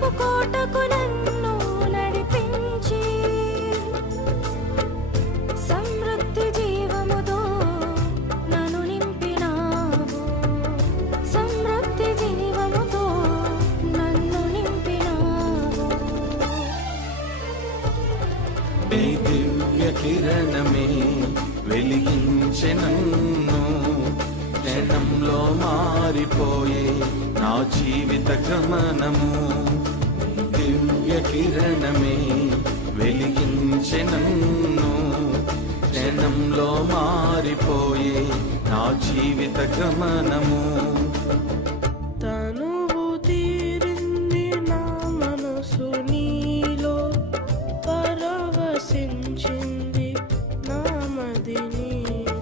జ్ఞానపు కోటకు నన్ను నడిపించి సమృద్ధి జీవముతో నన్ను నింపినావు. సమృద్ధి జీవముతో నన్ను నింపినావు. నీ దివ్య కిరణమే వెలిగించె నన్ను, క్షణంలో మారిపోయే నా జీవిత గమనము. దివ్య కిరణమే వెలిగించె నన్ను, క్షణంలో మారిపోయే నా జీవిత గమనము. తనువు తీరింది నా మనసు నీలో, పరవశించింది నా మది నీలో.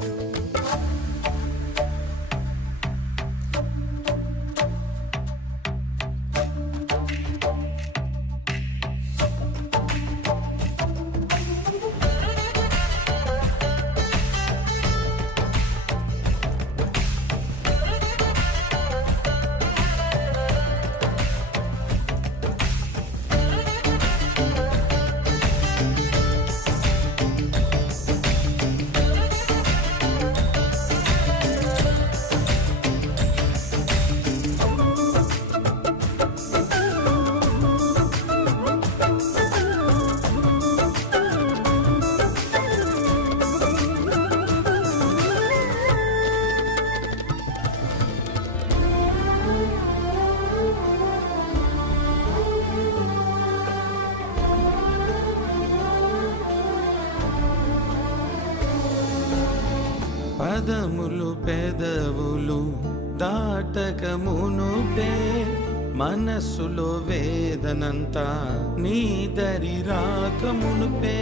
పదములు పెదవులు దాటక మునుపే మనస్సులో వేదనంతా నీ దరి రాక మునుపే.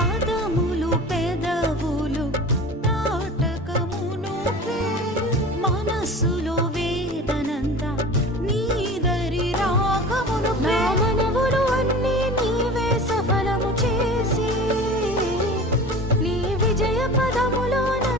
పదములు పెదవులు దాటక మునుపే మనసు